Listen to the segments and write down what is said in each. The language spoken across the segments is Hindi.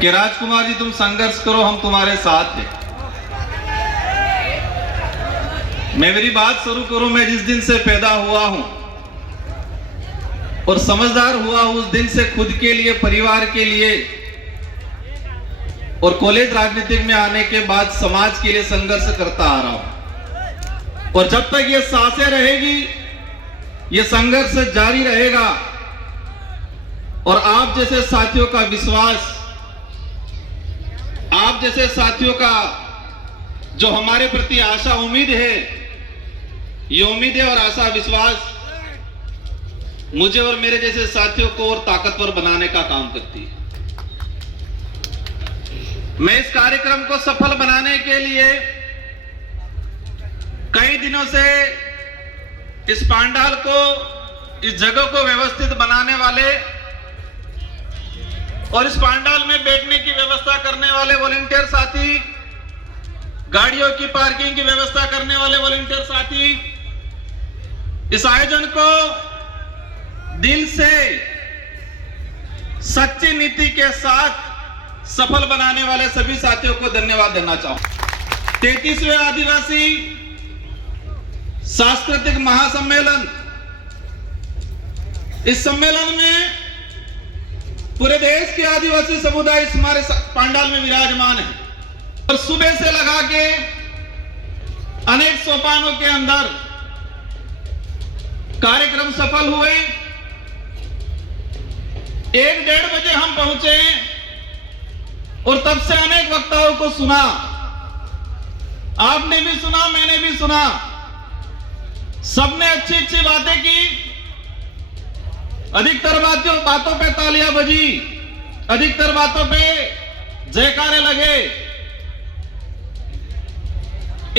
कि राजकुमार जी तुम संघर्ष करो, हम तुम्हारे साथ हैं। मैं मेरी बात शुरू करूं, मैं जिस दिन से पैदा हुआ हूं और समझदार हुआ उस दिन से खुद के लिए, परिवार के लिए और कॉलेज राजनीतिक में आने के बाद समाज के लिए संघर्ष करता आ रहा हूं। और जब तक ये सांसें रहेगी, ये संघर्ष जारी रहेगा और आप जैसे साथियों का विश्वास, आप जैसे साथियों का जो हमारे प्रति आशा उम्मीद है, ये उम्मीदें और आशा विश्वास मुझे और मेरे जैसे साथियों को और ताकतवर बनाने का काम करती है। मैं इस कार्यक्रम को सफल बनाने के लिए कई दिनों से इस पांडाल को, इस जगह को व्यवस्थित बनाने वाले और इस पांडाल में बैठने की व्यवस्था करने वाले वॉलंटियर साथी, गाड़ियों की पार्किंग की व्यवस्था करने वाले वॉलंटियर साथी, इस आयोजन को दिल से सच्ची नीति के साथ सफल बनाने वाले सभी साथियों को धन्यवाद देना चाहूं। 33वें आदिवासी सांस्कृतिक महासम्मेलन, इस सम्मेलन में पूरे देश के आदिवासी समुदाय हमारे पांडाल में विराजमान है और सुबह से लगा के अनेक सोपानों के अंदर कार्यक्रम सफल हुए। 1-1:30 बजे हम पहुंचे और तब से अनेक वक्ताओं को सुना, आपने भी सुना, मैंने भी सुना। सबने अच्छी अच्छी बातें की, अधिकतर बातों पे तालियां बजी, अधिकतर बातों पे जयकारे लगे।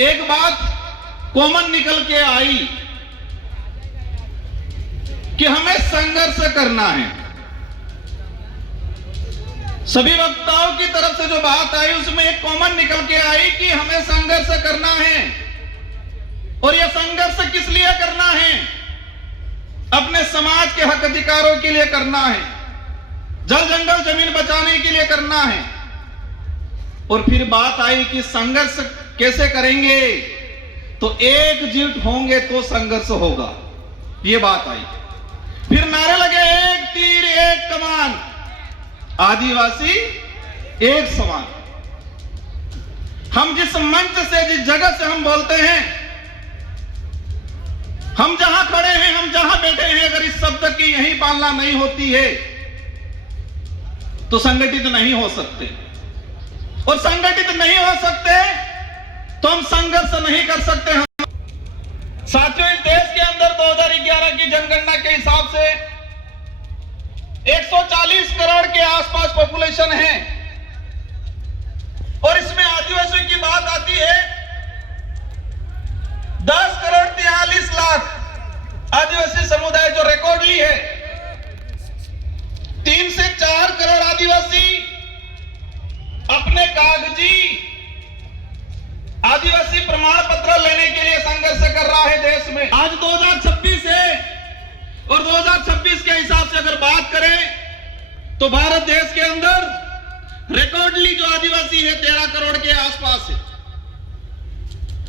एक बात कॉमन निकल के आई कि हमें संघर्ष करना है। सभी वक्ताओं की तरफ से जो बात आई उसमें एक कॉमन निकल के आई कि हमें संघर्ष करना है। और यह संघर्ष किस लिए करना है? अपने समाज के हक अधिकारों के लिए करना है, जल जंगल जमीन बचाने के लिए करना है। और फिर बात आई कि संघर्ष कैसे करेंगे, तो एकजुट होंगे तो संघर्ष होगा, ये बात आई। फिर नारे लगे, एक तीर एक कमान, आदिवासी एक समान। हम जिस मंच से, जिस जगह से हम बोलते हैं, हम जहां खड़े हैं, हम जहां बैठे हैं, अगर इस शब्द की यही पालना नहीं होती है तो संगठित नहीं हो सकते। और संगठित नहीं हो सकते तो हम संघर्ष नहीं कर सकते। हम साथियों, इस देश के अंदर 2011 की जनगणना के हिसाब से 140 करोड़ के आसपास पॉपुलेशन है और इसमें आदिवासियों की बात आती है 10 करोड़ 43 लाख आदिवासी समुदाय जो रिकॉर्डली है। 3 से 4 करोड़ आदिवासी अपने कागजी आदिवासी प्रमाण पत्र लेने के लिए संघर्ष कर रहा है देश में। आज 2026 है और 2026 के हिसाब से अगर बात करें तो भारत देश के अंदर रिकॉर्डली जो आदिवासी है 13 करोड़ के आसपास है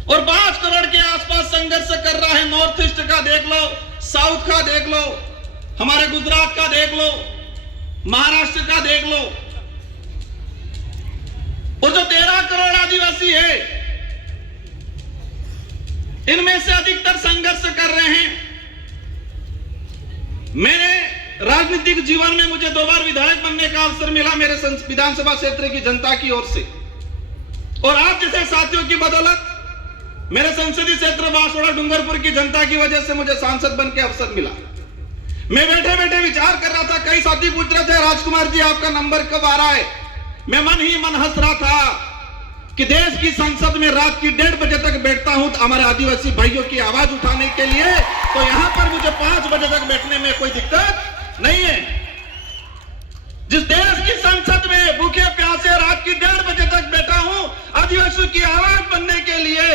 और 5 करोड़ के आसपास संघर्ष कर रहा है। नॉर्थ ईस्ट का देख लो, साउथ का देख लो, हमारे गुजरात का देख लो, महाराष्ट्र का देख लो। और जो 13 करोड़ आदिवासी है, इनमें से अधिकतर संघर्ष कर रहे हैं। मेरे राजनीतिक जीवन में मुझे 2 बार विधायक बनने का अवसर मिला मेरे विधानसभा क्षेत्र की जनता की ओर से, और आप जैसे साथियों की बदौलत मेरे संसदीय क्षेत्र बांसवाड़ा डूंगरपुर की जनता की वजह से मुझे सांसद बन के अवसर मिला। मैं बैठे बैठे विचार कर रहा था, कई साथी पूछ रहे थे राजकुमार जी आपका नंबर कब आ रहा है। मैं मन ही मन हंस रहा था कि देश की संसद में रात की 1:30 बजे तक बैठता हूं तो हमारे आदिवासी भाइयों की आवाज उठाने के लिए, तो यहां पर मुझे 5 बजे तक बैठने में कोई दिक्कत नहीं है। जिस देश की संसद में भूखे प्यासे रात की 1:30 बजे तक बैठा हूं आदिवासियों की आवाज बनने के लिए,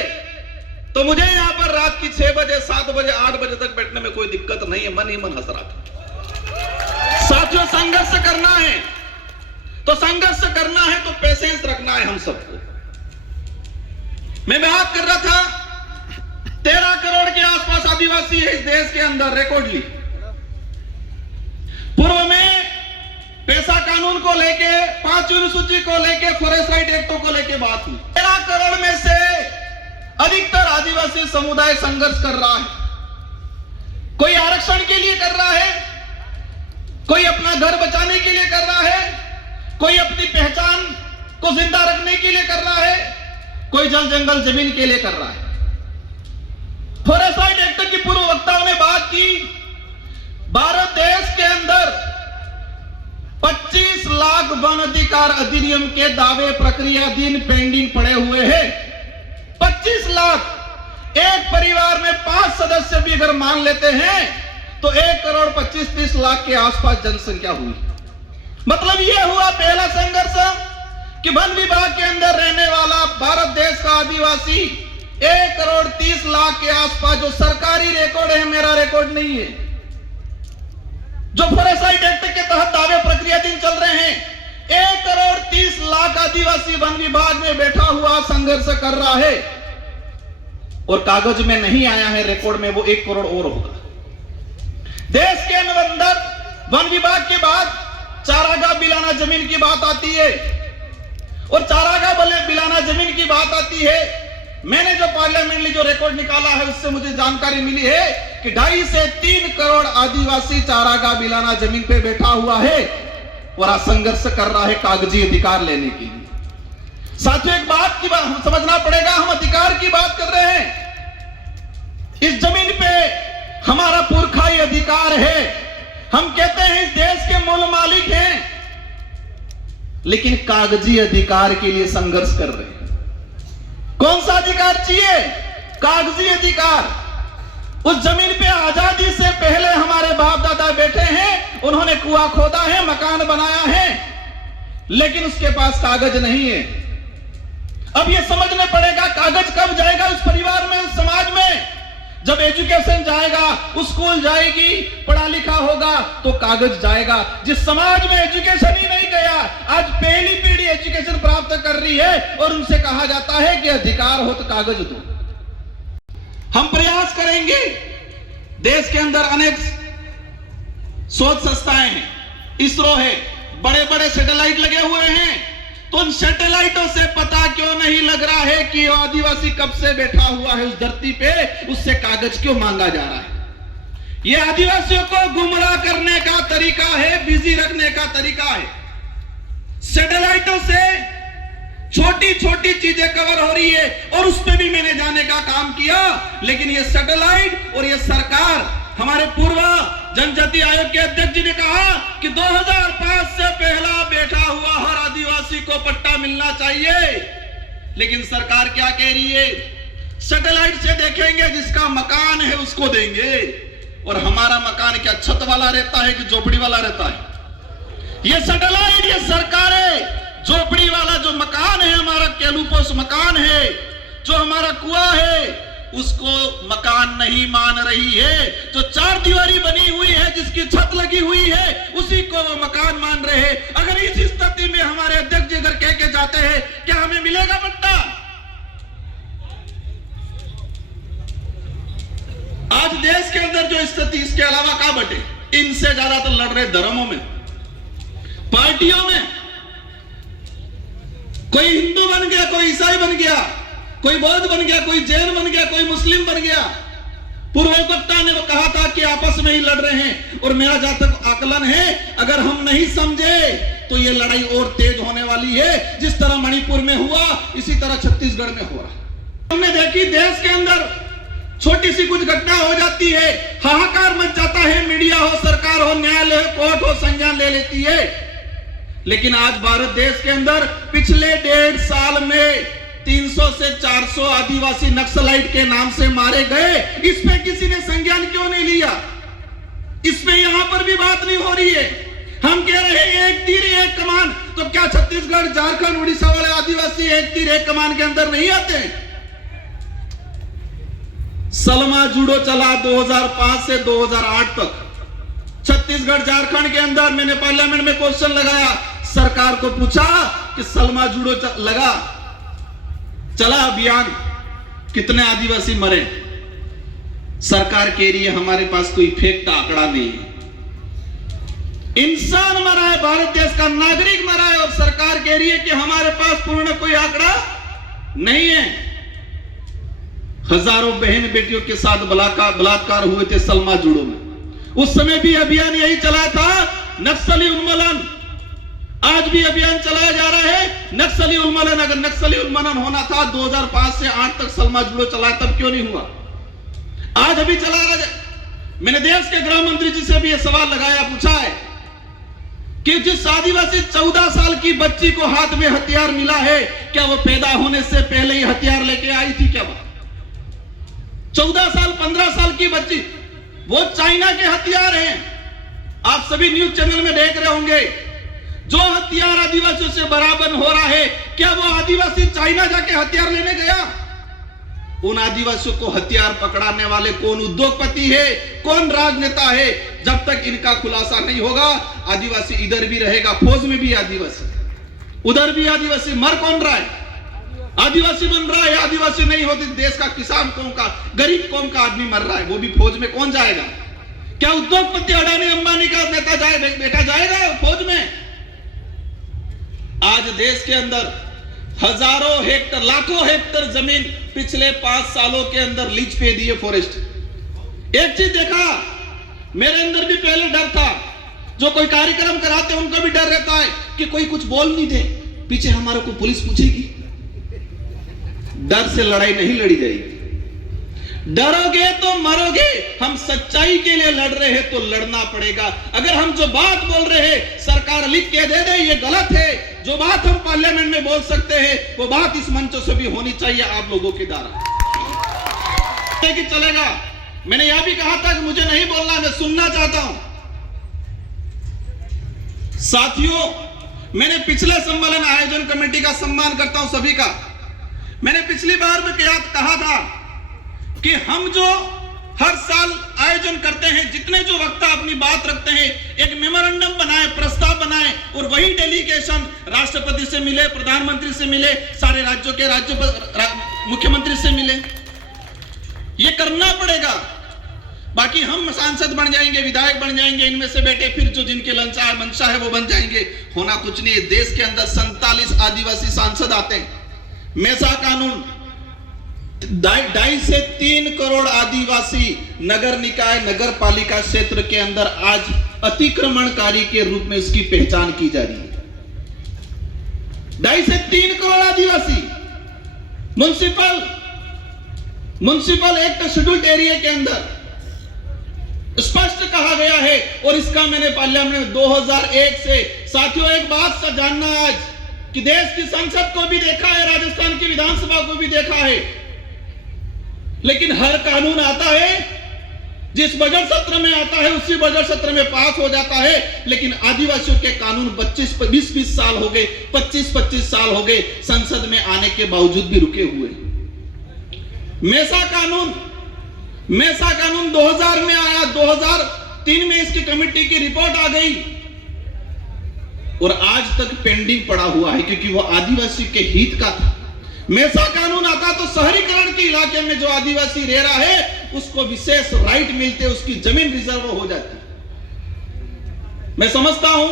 तो मुझे यहां पर रात की 6 बजे 7 बजे 8 बजे तक बैठने में कोई दिक्कत नहीं है। मन ही मन हंस रहा था। साथियों, संघर्ष करना है तो संघर्ष करना है तो पेशेंस रखना है हम सबको। मैं बात कर रहा था 13 करोड़ के आसपास आदिवासी है इस देश के अंदर रिकॉर्डली। पूर्व में पैसा कानून को लेके, 5वीं अनुसूची को लेके, फॉरेस्ट राइट एक्टों को लेके बात हुई। 13 करोड़ में से अधिकतर आदिवासी समुदाय संघर्ष कर रहा है। कोई आरक्षण के लिए कर रहा है, कोई अपना घर बचाने के लिए कर रहा है, कोई अपनी पहचान को जिंदा रखने के लिए कर रहा है, कोई जल जंगल जमीन के लिए कर रहा है। फॉरेस्ट राइट एक्ट की पूर्व वक्ताओं ने बात की, भारत देश के अंदर 25 लाख वन अधिकार अधिनियम के दावे प्रक्रियाधीन पेंडिंग पड़े हुए हैं। 25 लाख, एक परिवार में 5 सदस्य भी अगर मान लेते हैं तो 1 करोड़ 25-30 लाख के आसपास जनसंख्या हुई। मतलब यह हुआ पहला संघर्ष कि वन विभाग के अंदर रहने वाला भारत देश का आदिवासी 1 करोड़ 30 लाख के आसपास, जो सरकारी रिकॉर्ड है, मेरा रिकॉर्ड नहीं है, जो फॉरेस्ट राइट एक्ट के तहत दावे प्रक्रियाधीन चल रहे हैं, 1 करोड़ 30 लाख आदिवासी वन विभाग में बैठा हुआ संघर्ष कर रहा है और कागज में नहीं आया है, रिकॉर्ड में वो 1 करोड़ और होगा। देश के अंदर वन विभाग के बाद चारागाह बिलाना जमीन की बात आती है और चारागाह बिलाना जमीन की बात आती है। मैंने जो पार्लियामेंटली जो रिकॉर्ड निकाला है उससे मुझे जानकारी मिली है कि 2.5 से 3 करोड़ आदिवासी चारागाह बिलाना जमीन पे बैठा हुआ है और आज संघर्ष कर रहा है कागजी अधिकार लेने के लिए। साथियों, एक बात की बात समझना पड़ेगा, हम अधिकार की बात कर रहे हैं। इस जमीन पे हमारा पुरखाई अधिकार है, हम कहते हैं इस देश के मूल मालिक हैं, लेकिन कागजी अधिकार के लिए संघर्ष कर रहे हैं। कौन सा अधिकार चाहिए? कागजी अधिकार। उस जमीन पे आजादी से पहले हमारे बाप दादा बैठे हैं, उन्होंने कुआं खोदा है, मकान बनाया है, लेकिन उसके पास कागज नहीं है। अब यह समझना पड़ेगा कागज कब जाएगा उस परिवार में, उस समाज में। जब एजुकेशन जाएगा, स्कूल जाएगी, पढ़ा लिखा होगा तो कागज जाएगा। जिस समाज में एजुकेशन ही नहीं गया, आज पहली पीढ़ी एजुकेशन प्राप्त कर रही है और उनसे कहा जाता है कि अधिकार हो तो कागज दो। हम प्रयास करेंगे। देश के अंदर अनेक शोध संस्थाएं हैं, इसरो है, बड़े बड़े सैटेलाइट लगे हुए हैं, तो उन सैटेलाइटों से पता क्यों नहीं लग रहा है कि आदिवासी कब से बैठा हुआ है उस धरती पे, उससे कागज क्यों मांगा जा रहा है? यह आदिवासियों को गुमराह करने का तरीका है, बिजी रखने का तरीका है। सैटेलाइटों से छोटी छोटी चीजें कवर हो रही है और उस पर भी मैंने जाने का काम किया, लेकिन ये सैटेलाइट और ये सरकार, हमारे पूर्व जनजाति आयोग के अध्यक्ष जी ने कहा कि 2005 से पहला बैठा हुआ हर आदिवासी को पट्टा मिलना चाहिए, लेकिन सरकार क्या कह रही है? सैटेलाइट से देखेंगे, जिसका मकान है उसको देंगे। और हमारा मकान क्या छत वाला रहता है कि झोपड़ी वाला रहता है? ये सैटेलाइट, ये सरकारें झोपड़ी वाला जो मकान है, हमारा केलूपोस मकान है, जो हमारा कुआं है, उसको मकान नहीं मान रही है। जो 4 दीवारी बनी हुई है, जिसकी छत लगी हुई है, उसी को वो मकान मान रहे हैं। अगर इस स्थिति में हमारे अध्यक्ष जी अगर कह के जाते हैं क्या हमें मिलेगा पट्टा? आज देश के अंदर जो स्थिति, इसके अलावा क्या बटे? इनसे ज्यादा तो लड़ रहे धर्मों में, पार्टियों में। कोई हिंदू बन गया, कोई ईसाई बन गया, कोई बौद्ध बन गया, कोई जैन बन गया, कोई मुस्लिम बन गया। पूर्व वक्ता ने कहा था कि आपस में ही लड़ रहे हैं, और मेरा जहां तक आकलन है, अगर हम नहीं समझे तो ये लड़ाई और तेज होने वाली है। जिस तरह मणिपुर में हुआ, इसी तरह छत्तीसगढ़ में हो रहा। हमने देखी देश के अंदर छोटी सी कुछ घटना हो जाती है, हाहाकार मच जाता है, मीडिया हो, सरकार हो, न्यायालय हो, कोर्ट हो, संज्ञान ले लेती है। लेकिन आज भारत देश के अंदर पिछले 1.5 साल में 300 से 400 आदिवासी नक्सलाइट के नाम से मारे गए। इस पे किसी ने संज्ञान क्यों नहीं लिया? इसमें यहां पर भी बात नहीं हो रही है। हम कह रहे हैं एक तीर एक कमान, तो क्या छत्तीसगढ़, झारखंड, उड़ीसा वाले आदिवासी एक तीर एक कमान के अंदर नहीं आते? सलमा जूडो चला 2005 से 2008 तक छत्तीसगढ़, झारखंड के अंदर। मैंने पार्लियामेंट में क्वेश्चन लगाया, सरकार को पूछा कि सलमा जुड़ो चला अभियान, कितने आदिवासी मरे? सरकार कह रही है हमारे पास कोई फेक का आंकड़ा नहीं है। इंसान मरा है, भारत देश का नागरिक मरा है, और सरकार कह रही है कि हमारे पास पूर्ण कोई आंकड़ा नहीं है। हजारों बहन बेटियों के साथ बलात्कार हुए थे सलमा जुड़ो में। उस समय भी अभियान यही चला था, नक्सली उन्मूलन। आज भी अभियान चलाया जा रहा है नक्सली उन्मूलन। अगर नक्सली उन्मूलन होना था 2005 से 8 तक सलमा जुड़ो चला, तब क्यों नहीं हुआ? आज अभी चला रहा है। मैंने देश के गृह मंत्री जी से भी यह सवाल लगाया, पूछा है कि जिस आदिवासी 14 साल की बच्ची को हाथ में हथियार मिला है, क्या वो पैदा होने से पहले ही हथियार लेके आई थी? क्या वो 14 साल 15 साल की बच्ची, वो चाइना के हथियार हैं। आप सभी न्यूज चैनल में देख रहे होंगे, जो हथियार आदिवासियों से बराबर हो रहा है, क्या वो आदिवासी चाइना जाके हथियार लेने गया? उन आदिवासियों को हथियार पकड़ाने वाले कौन उद्योगपति है, कौन राजनेता है? जब तक इनका खुलासा नहीं होगा, आदिवासी इधर भी रहेगा, फौज में भी आदिवासी, उधर भी आदिवासी। मर कौन रहा है? आदिवासी बन रहा है। आदिवासी नहीं होती देश का किसान कौम का, गरीब कौम का आदमी मर रहा है, वो भी फौज में कौन जाएगा? क्या उद्योगपति अडानी अंबानी का नेता बेटा जाएगा फौज में? आज देश के अंदर हजारों हेक्टर, लाखों हेक्टर जमीन पिछले 5 सालों के अंदर लीज पे दिए फॉरेस्ट। एक चीज देखा, मेरे अंदर भी पहले डर था, जो कोई कार्यक्रम कराते हैं उनको भी डर रहता है कि कोई कुछ बोल नहीं दे, पीछे हमारे को पुलिस पूछेगी। डर से लड़ाई नहीं लड़ी जाएगी। डरोगे तो मरोगे। हम सच्चाई के लिए लड़ रहे हैं तो लड़ना पड़ेगा। अगर हम जो बात बोल रहे हैं सरकार लिख के दे दे ये गलत है, जो बात हम पार्लियामेंट में बोल सकते हैं वो बात इस मंचों से भी होनी चाहिए आप लोगों के द्वारा कि चलेगा। मैंने यह भी कहा था कि मुझे नहीं बोलना, मैं सुनना चाहता हूं। साथियों, मैंने पिछले सम्मेलन आयोजन कमेटी का सम्मान करता हूं सभी का। मैंने पिछली बार में कहा था कि हम जो हर साल आयोजन करते हैं, जितने जो वक्ता अपनी बात रखते हैं, एक मेमोरेंडम बनाए, प्रस्ताव बनाए, और वही डेलीगेशन राष्ट्रपति से मिले, प्रधानमंत्री से मिले, सारे राज्यों के मुख्यमंत्री से मिले। ये करना पड़ेगा। बाकी हम सांसद बन जाएंगे, विधायक बन जाएंगे, इनमें से बैठे फिर जो जिनके मंशा है वो बन जाएंगे, होना कुछ नहीं है। देश के अंदर 47 आदिवासी सांसद आते हैं। मेसा कानून 2.5 से 3 करोड़ आदिवासी नगर निकाय, नगर पालिका क्षेत्र के अंदर आज अतिक्रमणकारी के रूप में इसकी पहचान की जा रही है। 2.5 से 3 करोड़ आदिवासी म्युनिसिपल एक्ट शेड्यूल्ड एरिया के अंदर स्पष्ट कहा गया है, और इसका मैंने पार्लियामेंट में 2001 से। साथियों, एक बात सा जानना आज कि देश की संसद को भी देखा है, राजस्थान की विधानसभा को भी देखा है, लेकिन हर कानून आता है जिस बजट सत्र में आता है उसी बजट सत्र में पास हो जाता है, लेकिन आदिवासियों के कानून 20-20 साल हो गए, 25-25 साल हो गए संसद में आने के बावजूद भी रुके हुए। मेसा कानून 2000 में आया, 2003 में इसकी कमेटी की रिपोर्ट आ गई, और आज तक पेंडिंग पड़ा हुआ है, क्योंकि वो आदिवासी के हित का था। मेसा कानून आता तो शहरीकरण के इलाके में जो आदिवासी रह रहा है उसको विशेष राइट मिलते, उसकी जमीन रिजर्व हो जाती। मैं समझता हूं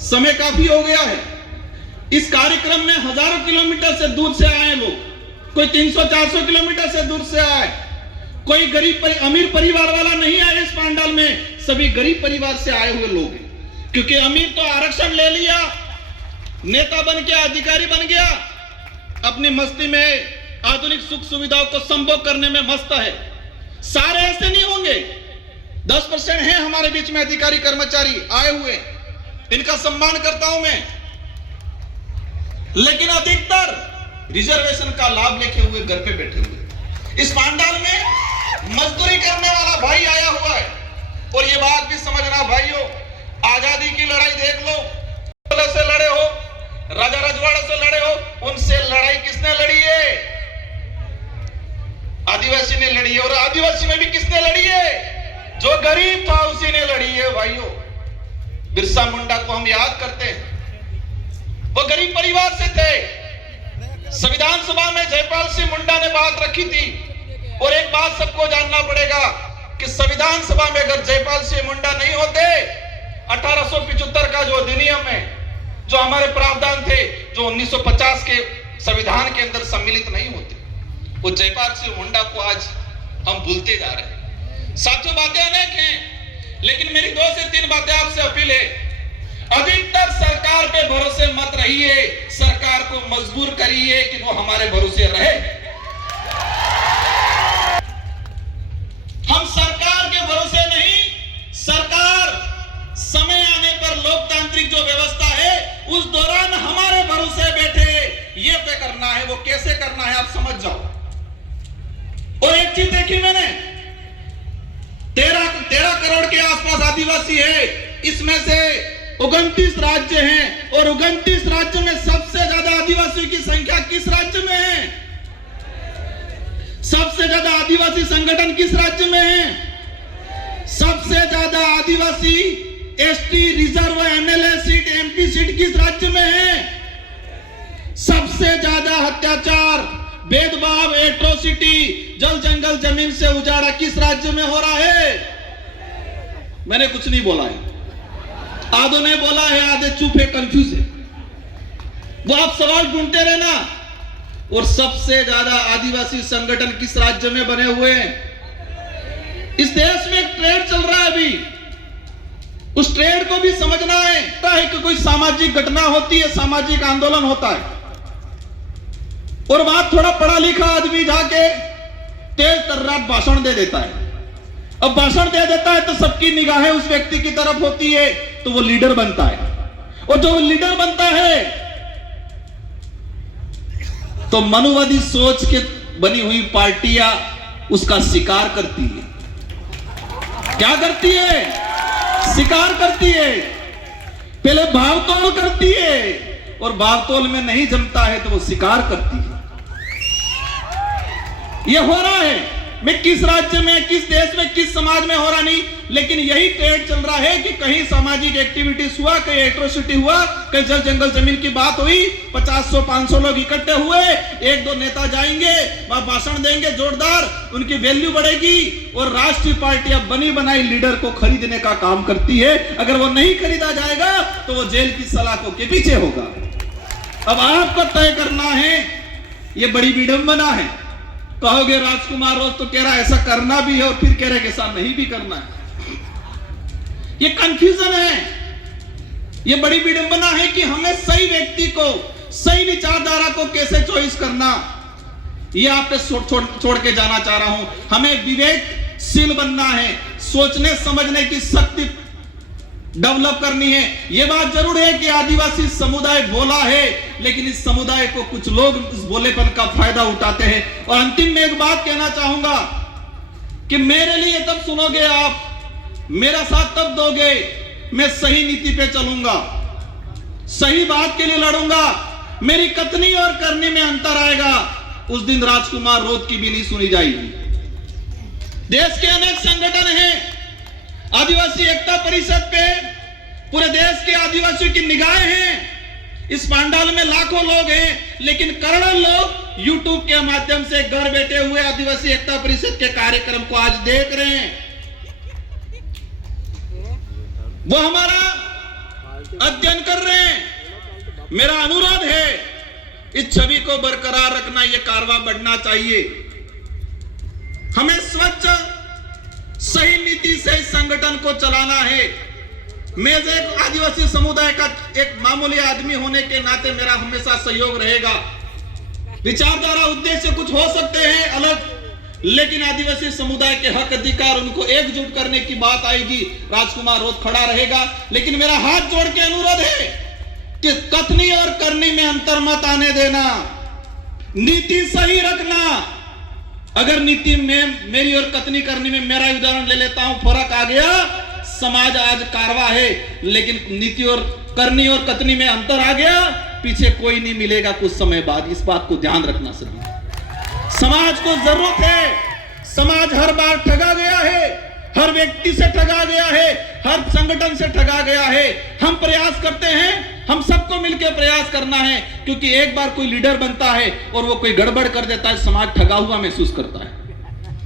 समय काफी हो गया है। इस कार्यक्रम में हजारों किलोमीटर से दूर से आए लोग, कोई 300-400 किलोमीटर से दूर से आए, कोई अमीर परिवार वाला नहीं आया इस पंडाल में, सभी गरीब परिवार से आए हुए लोग हैं। क्योंकि अमीर तो आरक्षण ले लिया, नेता बन गया, अधिकारी बन गया, अपनी मस्ती में आधुनिक सुख सुविधाओं को संभोग करने में मस्त है। सारे ऐसे नहीं होंगे, 10% हैं हमारे बीच में अधिकारी कर्मचारी आए हुए, इनका सम्मान करता हूं मैं, लेकिन अधिकतर रिजर्वेशन का लाभ लेके हुए घर पे बैठे हुए। इस पंडाल में मजदूरी करने वाला भाई आया हुआ है, और ये बात भी समझना भाइयों, आजादी की लड़ाई देख लो, से लड़े हो, राजा रजवाड़े से लड़े हो, उनसे लड़ाई किसने लड़ी है? आदिवासी ने लड़ी है। और आदिवासी में भी किसने लड़ी है? जो गरीब था उसी ने लड़ी है भाइयों। बिरसा मुंडा को हम याद करते हैं, वो गरीब परिवार से थे। संविधान सभा में जयपाल सिंह मुंडा ने बात रखी थी, और एक बात सबको जानना पड़ेगा कि संविधान सभा में अगर जयपाल सिंह मुंडा नहीं होते, 1875 का जो अधिनियम है, जो हमारे प्रावधान थे, जो 1950 के संविधान के अंदर सम्मिलित नहीं होते, वो जयपाल सिंह मुंडा को आज हम भूलते जा रहे हैं। साथियों, बातें अनेक हैं, लेकिन मेरी 2 से 3 बातें आपसे अपील है। अधिकतर सरकार पे भरोसे मत रहिए, सरकार को मजबूर करिए कि वो हमारे भरोसे रहे। हम सरकार के भरोसे नहीं, सरकार समय आने पर लोकतांत्रिक जो व्यवस्था है उस दौरान हमारे भरोसे बैठे, ये तय करना है। वो कैसे करना है आप समझ जाओ। और एक चीज देखी मैंने, 13 करोड़ के आसपास आदिवासी है, इसमें से 29 राज्य हैं, और 29 राज्यों में सबसे ज्यादा आदिवासियों की संख्या किस राज्य में है? सबसे ज्यादा आदिवासी संगठन किस राज्य में है? सबसे ज्यादा आदिवासी ST reserve MLA seat MP seat किस राज्य में है? सबसे ज्यादा अत्याचार, भेदभाव, एट्रोसिटी, जल जंगल जमीन से उजाड़ा किस राज्य में हो रहा है? मैंने कुछ नहीं बोला है, आधों ने बोला है, आधे चुप है, कंफ्यूज है। वो आप सवाल ढूंढते रहना। और सबसे ज्यादा आदिवासी संगठन किस राज्य में बने हुए हैं? इस देश में एक ट्रेड चल रहा है अभी, उस ट्रेड को भी समझना है कि कोई सामाजिक घटना होती है, सामाजिक आंदोलन होता है, और बात थोड़ा पढ़ा लिखा आदमी जाके तेज तर्रार भाषण दे देता है। अब भाषण दे देता है तो सबकी निगाहें उस व्यक्ति की तरफ होती है, तो वो लीडर बनता है, और जो लीडर बनता है तो मनुवादी सोच के बनी हुई पार्टियां उसका शिकार करती है। क्या करती है? शिकार करती है। पहले भावतोल करती है, और भावतोल में नहीं जमता है तो वो शिकार करती है। ये हो रहा है। मैं किस राज्य में, किस देश में, किस समाज में हो रहा नहीं, लेकिन यही ट्रेड चल रहा है कि कहीं सामाजिक एक्टिविटीज हुआ, कहीं एट्रोसिटी हुआ, कहीं जल जंगल जमीन की बात हुई, 50-100-500 लोग इकट्ठे हुए, 1-2 नेता जाएंगे, वह भाषण देंगे जोरदार, उनकी वैल्यू बढ़ेगी, और राष्ट्रीय पार्टियां बनी बनाई लीडर को खरीदने का काम करती है। अगर वो नहीं खरीदा जाएगा तो वो जेल की सलाखों के पीछे होगा। अब आपको तय करना है, ये बड़ी विडंबना है। कहोगे राजकुमार रोज तो कह रहा है ऐसा करना भी है, और फिर कह रहे कि ऐसा नहीं भी करना है। ये कंफ्यूजन है, ये बड़ी विडंबना है कि हमें सही व्यक्ति को, सही विचारधारा को कैसे चॉइस करना, ये आप पे छोड़ के जाना चाह रहा हूं। हमें विवेकशील बनना है, सोचने समझने की शक्ति डेवलप करनी है। यह बात जरूर है कि आदिवासी समुदाय भोला है, लेकिन इस समुदाय को कुछ लोग इस भोलेपन का फायदा उठाते हैं। और अंतिम में एक बात कहना चाहूंगा कि मेरे लिए तब सुनोगे आप, मेरा साथ तब दोगे, मैं सही नीति पे चलूंगा, सही बात के लिए लड़ूंगा, मेरी कथनी और करनी में अंतर आएगा, उस दिन राजकुमार रोध की भी नहीं सुनी जाएगी। देश के अनेक संगठन हैं, आदिवासी एकता परिषद पे पूरे देश के आदिवासियों की निगाहें हैं। इस पंडाल में लाखों लोग हैं, लेकिन करोड़ों लोग यूट्यूब के माध्यम से घर बैठे हुए आदिवासी एकता परिषद के कार्यक्रम को आज देख रहे हैं। वो हमारा अध्ययन कर रहे हैं। मेरा अनुरोध है, इस छवि को बरकरार रखना, यह कारवां बढ़ना चाहिए। हमें स्वच्छ सही नीति से इस संगठन को चलाना है। मैं एक आदिवासी समुदाय का एक मामूली आदमी होने के नाते मेरा हमेशा सहयोग रहेगा। विचारधारा उद्देश्य कुछ हो सकते हैं अलग, लेकिन आदिवासी समुदाय के हक अधिकार, उनको एकजुट करने की बात आएगी, राजकुमार रोध खड़ा रहेगा। लेकिन मेरा हाथ जोड़ के अनुरोध है कि कथनी और करनी में अंतर मत आने देना, नीति सही रखना। अगर नीति में मेरी और कथनी करनी में, मेरा उदाहरण ले लेता हूं, फर्क आ गया, समाज आज कारवा है, लेकिन नीति और करनी और कथनी में अंतर आ गया, पीछे कोई नहीं मिलेगा कुछ समय बाद। इस बात को ध्यान रखना सभी। समाज को जरूरत है, समाज हर बार ठगा गया है, हर व्यक्ति से ठगा गया है, हर संगठन से ठगा गया है। हम प्रयास करते हैं, हम सबको मिलकर प्रयास करना है, क्योंकि एक बार कोई लीडर बनता है और वो कोई गड़बड़ कर देता है, समाज ठगा हुआ महसूस करता है।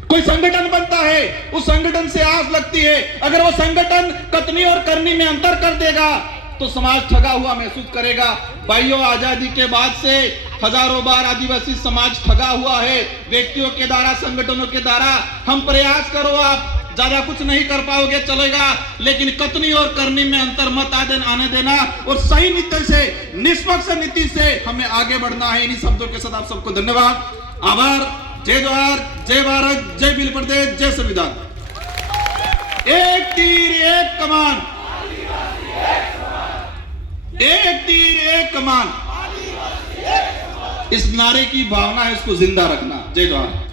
कोई संगठन बनता है, उस संगठन से आस लगती है, अगर वो संगठन कथनी और करनी में अंतर कर देगा तो समाज ठगा हुआ महसूस करेगा। भाइयों, आजादी के बाद से हजारों बार आदिवासी समाज ठगा हुआ है, व्यक्तियों के द्वारा, संगठनों के द्वारा। हम प्रयास करो, आप ज्यादा कुछ नहीं कर पाओगे चलेगा, लेकिन कथनी और करनी में अंतर मत आने देना और सही नीति से, निष्पक्ष नीति से हमें आगे बढ़ना है। इन्हीं शब्दों के साथ आप सबको धन्यवाद, आभार। जय जवाहर, जय भारत, जय भील प्रदेश, जय संविधान। एक तीर एक कमान, एक तीर एक कमान, इस नारे की भावना है, इसको जिंदा रखना। जय जवाहर।